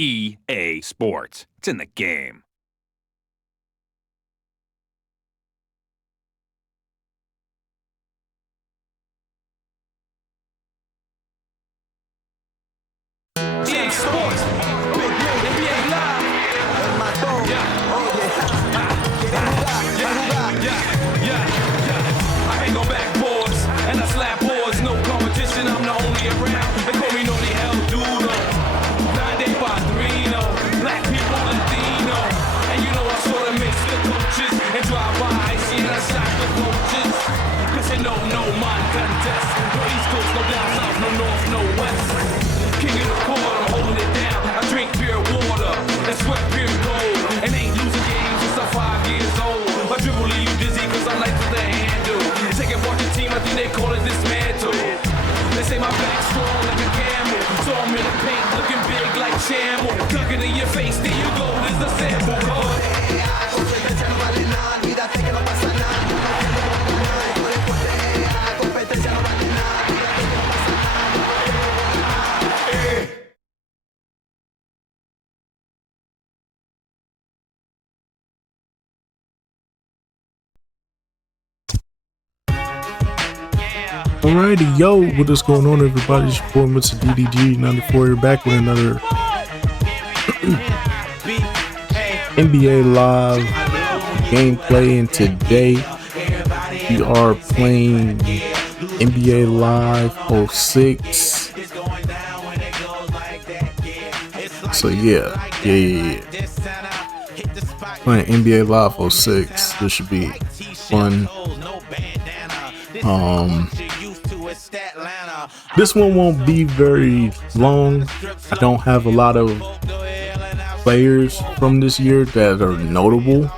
EA Sports. It's in the game. EA Sports, NBA Live. I hang on backboards and I slap boards. No competition, I'm the only around. They call me Naughty El Duro. 9-day Padrino, black people Latino. And you know I sort of mix the coaches and drive by icy and I shock the coaches. Cause you know no mind contest. No East Coast, no down south, no north, no west. King of the court, I'm holding it down. I drink pure water and sweat pure gold. And ain't losing games since I'm 5 years old. I dribble leave you dizzy cause I'm light to the handle. Take apart the team, I think they call it dismantle. They say my back's strong like a camel. So I'm in the paint looking big like Chamel. Duck it in your face, there you go, there's the sample card. Alrighty, yo, what is going on, everybody? It's your boy, Mr. DDG94 here, back with another NBA Live gameplay, and today we are playing NBA Live 06. So yeah. Playing NBA Live 06. This should be fun. This one won't be very long. I don't have a lot of players from this year that are notable.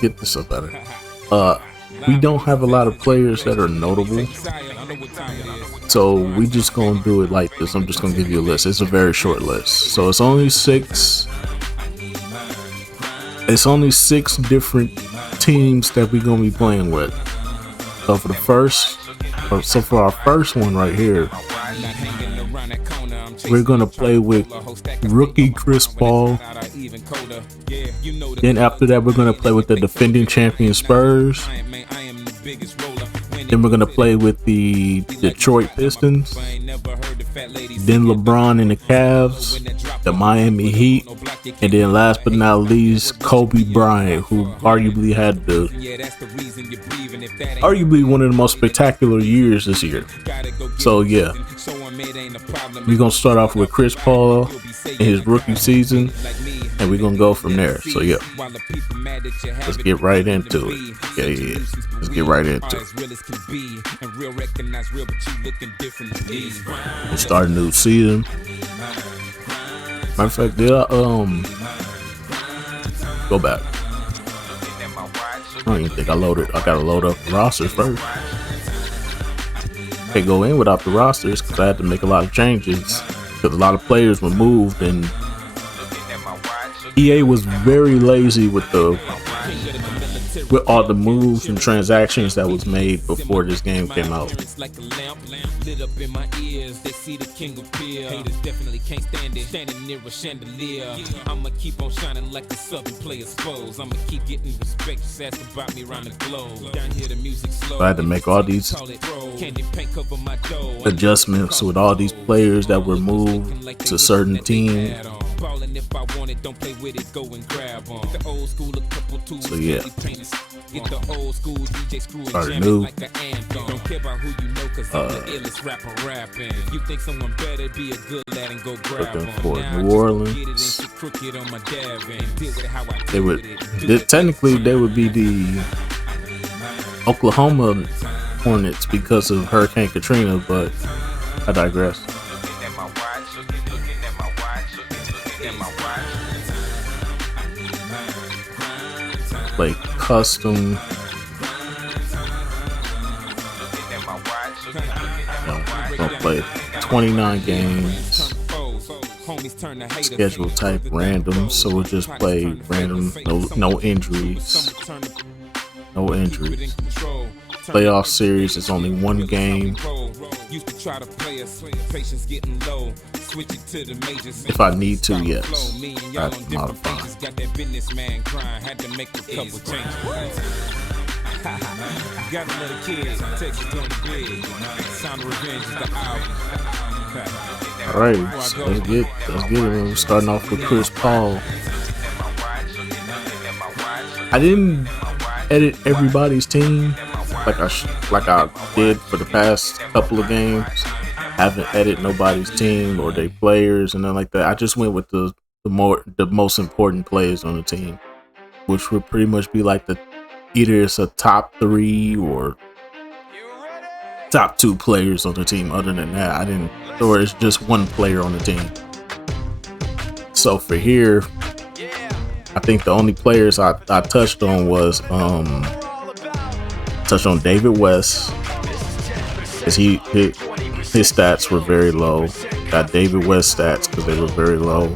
Get this up better. We don't have a lot of players that are notable, so we just gonna do it like this. I'm just gonna give you a list. It's a very short list, so it's only six. It's only 6 different teams that we're gonna be playing with. So for our first one right here, we're gonna play with rookie Chris Paul. Then after that, we're gonna play with the defending champion Spurs. Then we're gonna play with the Detroit Pistons. Then LeBron and the Cavs, the Miami Heat, and then last but not least, Kobe Bryant, who arguably had one of the most spectacular years this year. So yeah, we're gonna start off with Chris Paul in his rookie season, and we're gonna go from there. So yeah, let's get right into it. Yeah. Let's get right into it. We'll start a new season. Matter of fact, go back. I don't even think I loaded. I gotta load up the rosters first. Can't go in without the rosters because I had to make a lot of changes because a lot of players were moved, and EA was very lazy with all the moves and transactions that was made before this game came out. So I had to make all these adjustments with all these players that were moved to certain teams. So yeah, start new. Looking for New Orleans. They would be the Oklahoma Hornets because of Hurricane Katrina, but I digress. Play custom. Gonna play 29 games. Schedule type random, so we'll just play random. No injuries. No injuries. playoff series is only one game. If I need to, yes, I'd modify. All right, so let's get it. We're starting off with Chris Paul. I didn't edit everybody's team like I did for the past couple of games. I haven't edited nobody's team or their players and nothing like that. I just went with the most important players on the team, which would pretty much be like either it's a top 3 or top 2 players on the team. Other than that, or it's just one player on the team. So for here, I think the only players I touched on was touched on David West, because his stats were very low. Got David West stats because they were very low.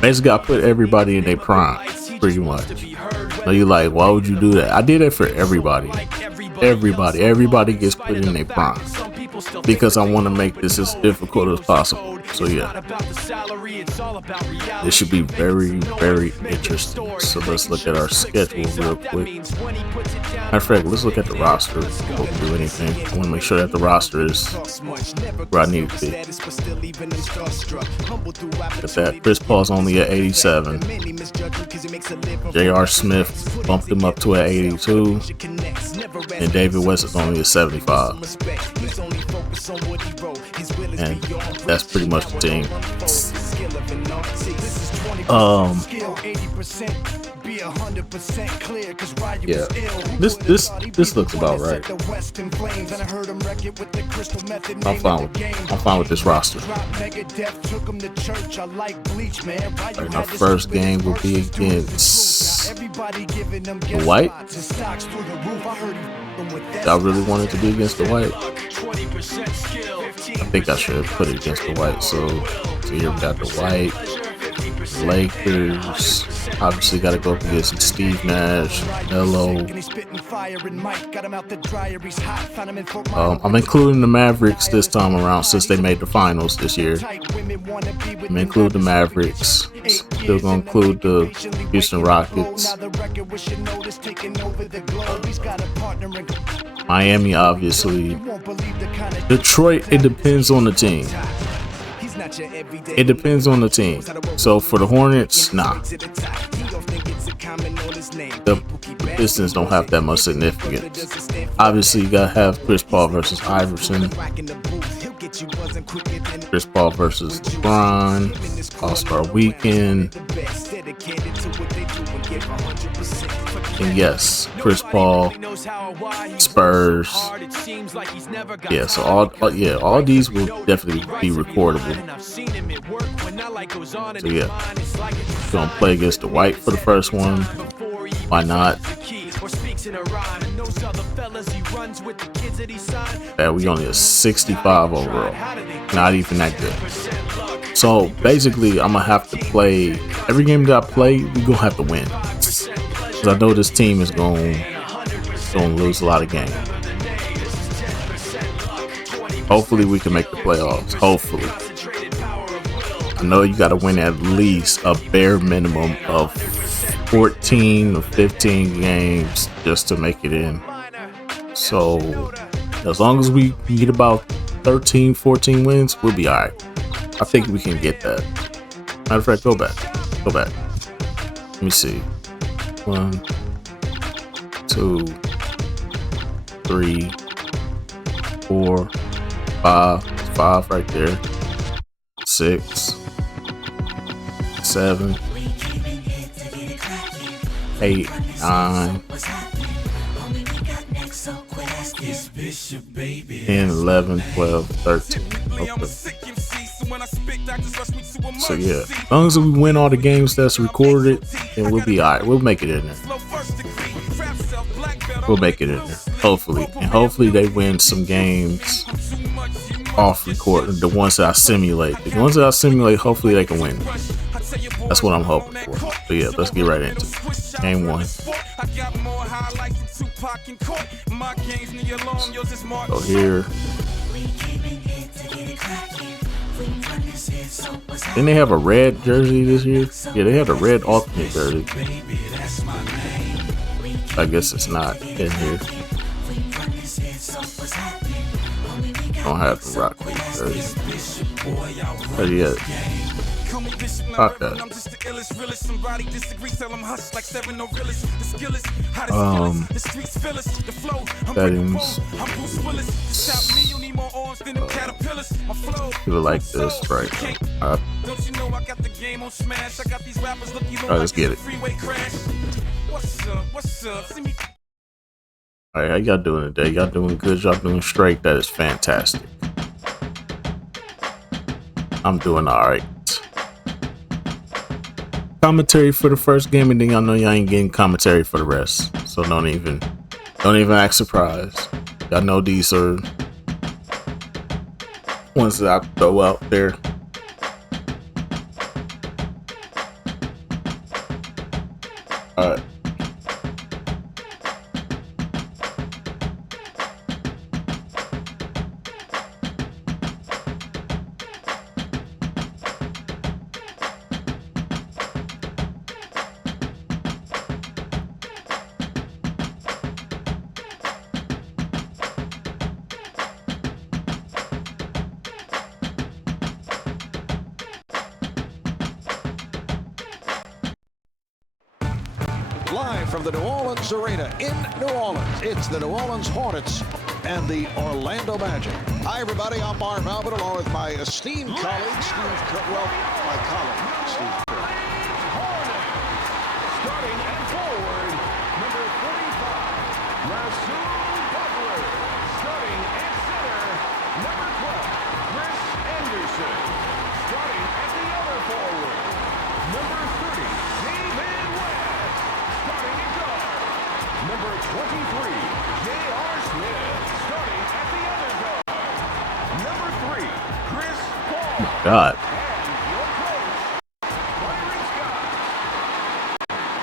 Basically, I put everybody in their prime, pretty much. So you're like, why would you do that? I did it for everybody. Everybody gets put in their prime, because I want to make this as difficult as possible. So yeah, it should be very, very interesting. So let's look at our schedule real quick. Matter of fact, let's look at the roster before we do anything. I want to make sure that the roster is where I need it to be. Look at that. Chris Paul's only at 87. J.R. Smith bumped him up to an 82. And David West is only at 75. And that's pretty much the team. Yeah, this looks about right. I'm fine with this roster. Right, our first game will be against the White. I really want it to be against the White. I think I should put it against the White. So here we got the White, Lakers. Obviously got to go up against Steve Nash, Melo. I'm including the Mavericks this time around since they made the finals this year. I'm including the Mavericks. Still gonna include the Houston Rockets. Miami, obviously. Detroit, it depends on the team. It depends on the team. So for the Hornets, nah. The Pistons don't have that much significance. Obviously, you gotta have Chris Paul versus Iverson. Chris Paul versus LeBron. All-Star Weekend. And yes, Chris Paul, Spurs. Yeah, so all these will definitely be recordable. So yeah, gonna play against the White for the first one. Why not? Yeah, we only a 65 overall. Not even that good. So basically, I'm gonna have to play every game that I play. We gonna have to win. Because I know this team is going to lose a lot of games. Hopefully we can make the playoffs. Hopefully. I know you got to win at least a bare minimum of 14 or 15 games just to make it in. So as long as we get about 13, 14 wins, we'll be all right. I think we can get that. Matter of fact, go back. Let me see. 1, 2, 3, 4, 5 right there. 6, 7, 8, 9, 10, 11, 12, 13. Okay. So yeah, as long as we win all the games that's recorded, then we'll be alright. We'll make it in there. Hopefully. And hopefully they win some games off record. The ones that I simulate. Hopefully they can win. That's what I'm hoping for. But yeah, let's get right into it. Game 1. So here. Didn't they have a red jersey this year? Yeah, they had a red alternate jersey. I guess it's not in here. Don't have to rock these jerseys. But yeah. Okay. Settings. People like this right now. Alright, let's get it. Alright, how y'all doing today? Y'all doing good? Y'all doing straight? That is fantastic. I'm doing alright. Commentary for the first game, and then y'all know y'all ain't getting commentary for the rest. So don't even act surprised. Y'all know these are ones that I throw out there. Alright. Live from the New Orleans Arena in New Orleans, it's the New Orleans Hornets and the Orlando Magic. Hi, everybody. I'm Marv Albert, along with my esteemed colleague, Steve Kerr. Well, my colleague, Steve Kerr. Hornets, starting and forward, number 45, Rasul Butler. Starting at center, number 12, Chris Anderson. Starting at the other forward, number 30, David West. Starting at guard, number 23, J.R. Smith. Starting at the other guard, number 3, Chris Paul. God.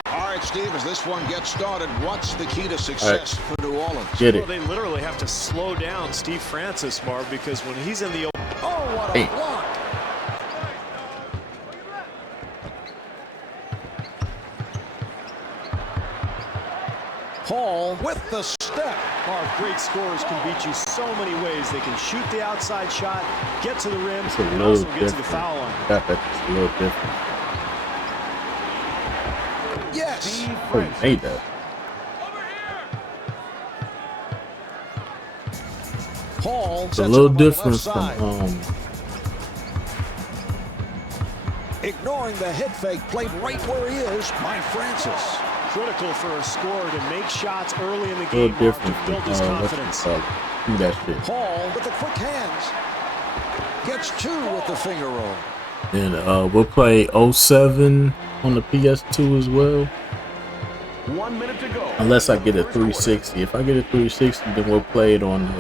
All right, Steve, as this one gets started, what's the key to success for New Orleans? Get it. Well, they literally have to slow down Steve Francis, Marv, because when he's in the open. Oh, what a block. Paul with the step. Marv, great scorers can beat you so many ways. They can shoot the outside shot, get to the rim, It's a and little also get to the different. foul line. Got that just a little different. Yes. Oh, you made that. Paul It's a sets little it up on the left different side. from Ignoring the hit fake, played right where he is by Francis. Critical for a scorer to make shots early in the a little game, Marv, different to from build his what you confidence. call it. Do that shit. Paul with the quick hands. Gets 2 with the finger roll. And we'll play 07 on the PS2 as well. 1 minute to go. Unless I get a 360. If I get a 360, then we'll play it on the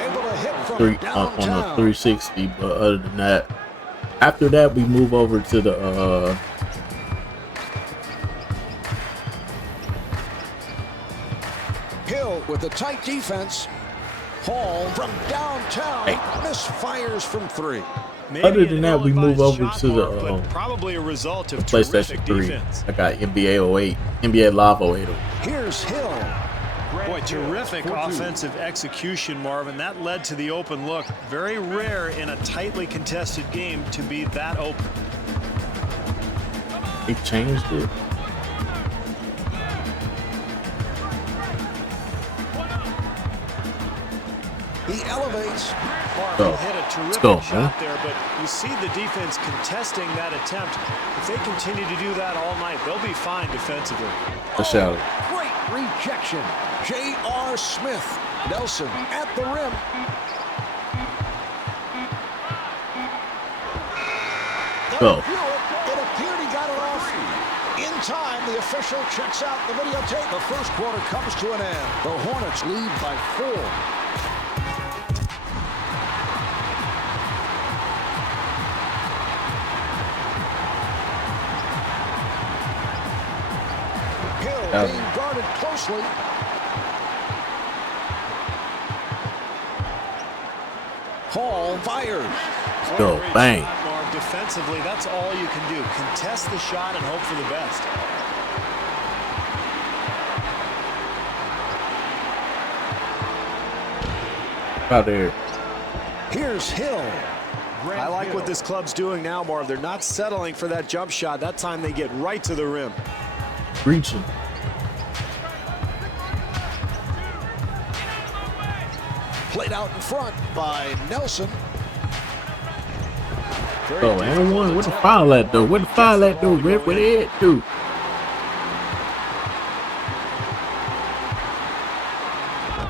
Able to hit from on the downtown. 360. But other than that, after that, we move over to the Hill with the tight defense. Paul from downtown misfires from 3. Maybe Other an than that, we move ill-advised over shot, to the, Marv, but probably a result of PlayStation terrific 3. defense. I got NBA 08, NBA Live 08. Here's Hill. Boy, terrific offensive execution, Marvin. That led to the open look. Very rare in a tightly contested game to be that open. They changed it. He elevates. Marvin Go. hit a terrific go, shot man. there, but you see the defense contesting that attempt. If they continue to do that all night, they'll be fine defensively. A shout. Great rejection. J.R. Smith. Nelson at the rim. Go. It appeared he got it off in time. The official checks out the videotape. The first quarter comes to an end. The Hornets lead by 4. being guarded closely. Hall fires. Let's go. Bang. Marv. Defensively, that's all you can do. Contest the shot and hope for the best. Out there. Here's Hill. I like what this club's doing now, Marv. They're not settling for that jump shot. That time they get right to the rim. Reaching. Played out in front by Nelson. Oh, and one. Where the foul at though? Where the foul at though, Rip? Where they at though?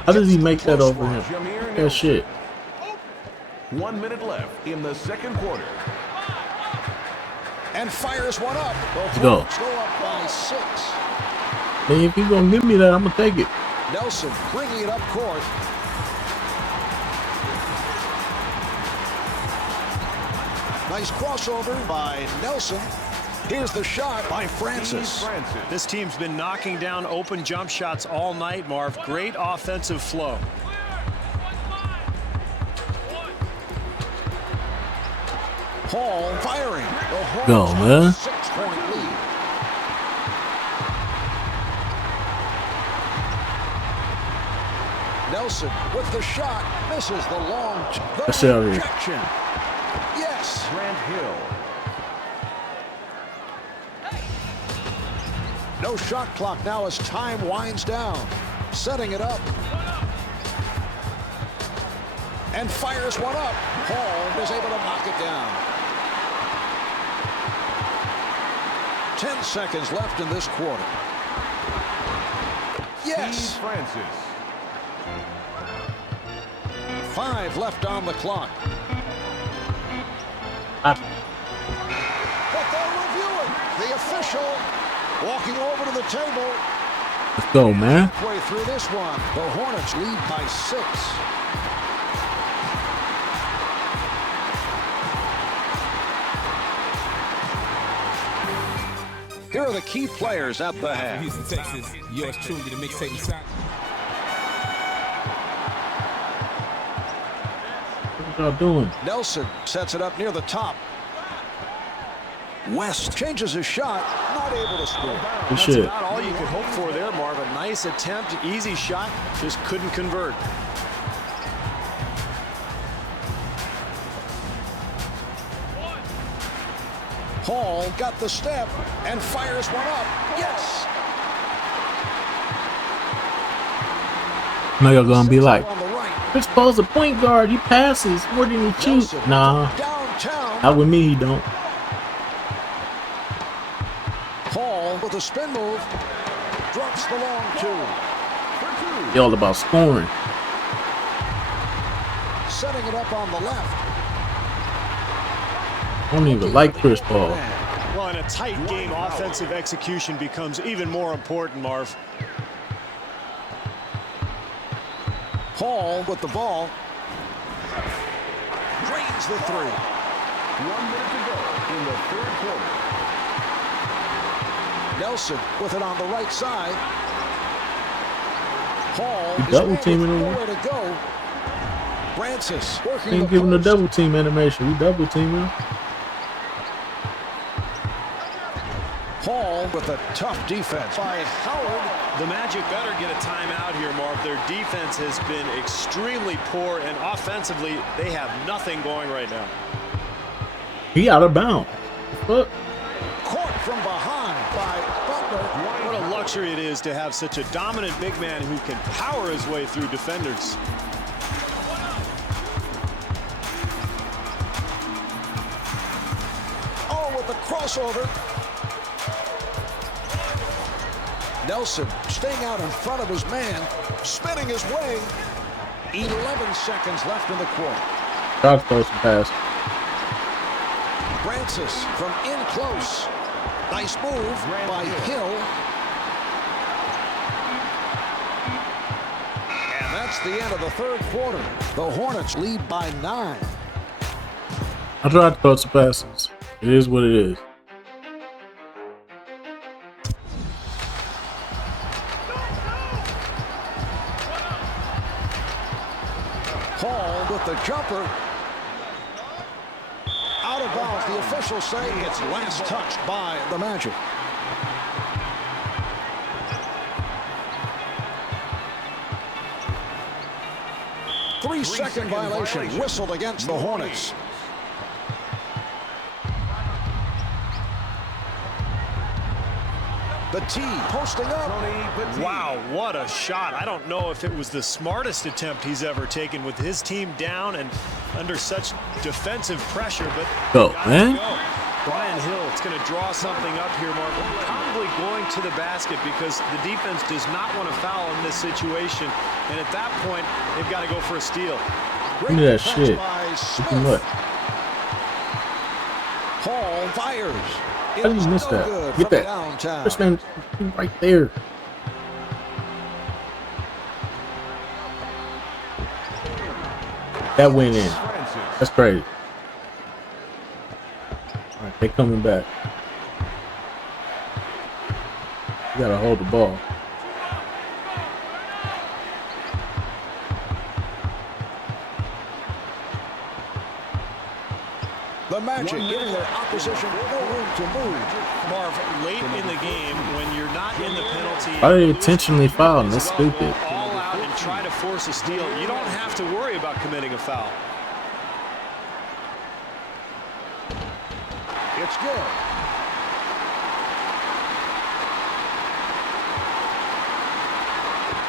How does he make that over him? That shit. 1 minute left in the second quarter. And fires one up. Let's go. Go up by 6. Man, if you gonna give me that, I'm gonna take it. Nelson bringing it up court. Nice crossover by Nelson. Here's the shot by Francis. This team's been knocking down open jump shots all night, Marv. Great offensive flow. Hall firing. Go, man. 6-point lead. Nelson with the shot. Misses the long. That's out here. Rejection. Yes. Grant Hill. No shot clock now as time winds down. Setting it up. And fires one up. Hall is able to knock it down. 10 seconds left in this quarter. Yes. Steve Francis. 5 left on the clock. But they'll review it. The official walking over to the table. Let's go, man. Halfway through this one, the Hornets lead by 6. Here are the key players at the half. Houston, Texas. Yours truly, the mixtape Messiah. What y'all doing? Nelson sets it up near the top. West changes his shot, not able to score. Good That's shit. about all you could hope for there, Marv. A nice attempt, easy shot, just couldn't convert. Hall got the step and fires one up. Yes. Now y'all gonna be like, On the right. Chris Paul's a point guard. He passes more than he shoots. Nelson Nah, downtown. not with me. He don't. Hall with a spin move. Drops the long 2. He all about scoring. Setting it up on the left. I don't even like Chris Paul. Well, in a tight game, offensive execution becomes even more important, Marv. Hall with the ball. Drains the 3. 1 minute to go in the third quarter. Nelson with it on the right side. Hall He is double with teaming him. nowhere to go. Francis working Ain't the giving the post. double team animation. We double teaming him. Hall with a tough defense by Howard. The Magic better get a timeout here, Marv. Their defense has been extremely poor, and offensively, they have nothing going right now. He out of bounds. Fuck. Caught from behind by Butler. What a luxury it is to have such a dominant big man who can power his way through defenders. Oh, with the crossover. Nelson staying out in front of his man, spinning his way. 11 seconds left in the quarter. Dog throws some pass. Francis from in close. Nice move by Hill. And that's the end of the third quarter. The Hornets lead by 9. I tried to throw some passes. It is what it is. jumper. Out of bounds. The officials say it's last touched by the Magic. Three-second violation whistled against the Hornets. Petit posting up. Wow, what a shot. I don't know if it was the smartest attempt he's ever taken with his team down and under such defensive pressure, but Go, man. Brian Hill, it's going to draw something up here, Marvin. Probably going to the basket because the defense does not want to foul in this situation. And at that point, they've got to go for a steal. Look at that shit. Looking what? Paul fires. How did you miss that? Get that. First man right there. That went in. That's crazy. All right, they're coming back. You gotta hold the ball. The Magic giving their opposition no room to move. Marv, late in the game, when you're not in the penalty, Why are they intentionally fouling? That's stupid. All out and try to force a steal. You don't have to worry about committing a foul. It's good.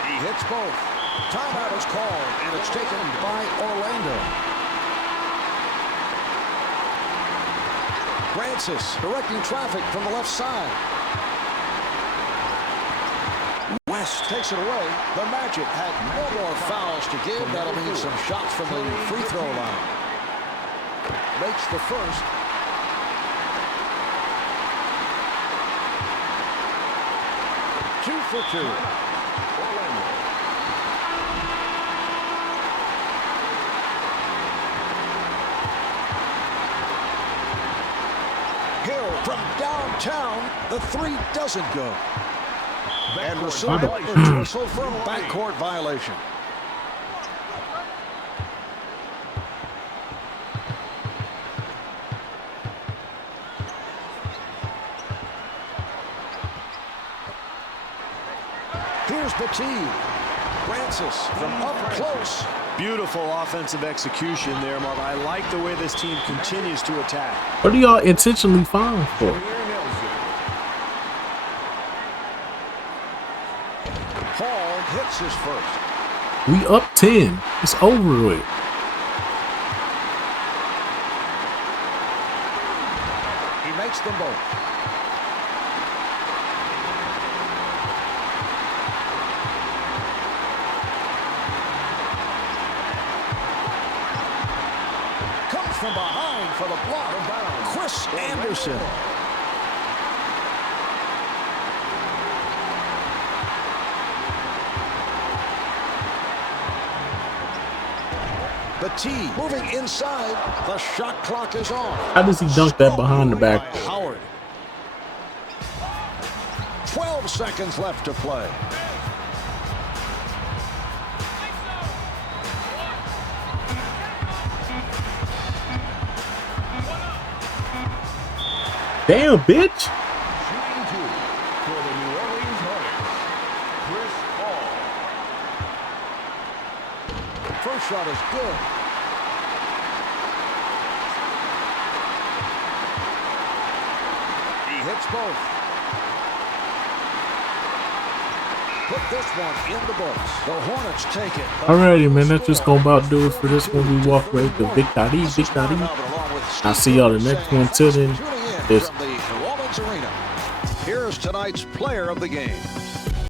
He hits both. Timeout is called, and it's taken by Orlando. Francis directing traffic from the left side. West takes it away. The Magic had no more fouls to give. That'll mean some shots from the free throw line. Makes the first. Two for two. Hill from downtown. The three doesn't go. And Russell whistle for a backcourt violation. Here's Petit. Francis from up close. Beautiful offensive execution there, Marv. I like the way this team continues to attack. What are y'all intentionally fouling for? Paul hits his first. We up 10. It's over with. He makes them both. Comes from behind for the block. Chris Anderson. Petit moving inside. The shot clock is on. How does he dunk that behind the back? Howard. 12 seconds left to play. Damn, bitch. Shooting two for the New Orleans Hornets, Chris Paul. First shot is good. He hits both. Put this one in the books. The Hornets take it. Alrighty, man. That's just gonna about do it for this one. We walk away to victory. I'll see y'all the next one. Till then, Tuning in this. from the New Orleans Arena. Here's tonight's player of the game.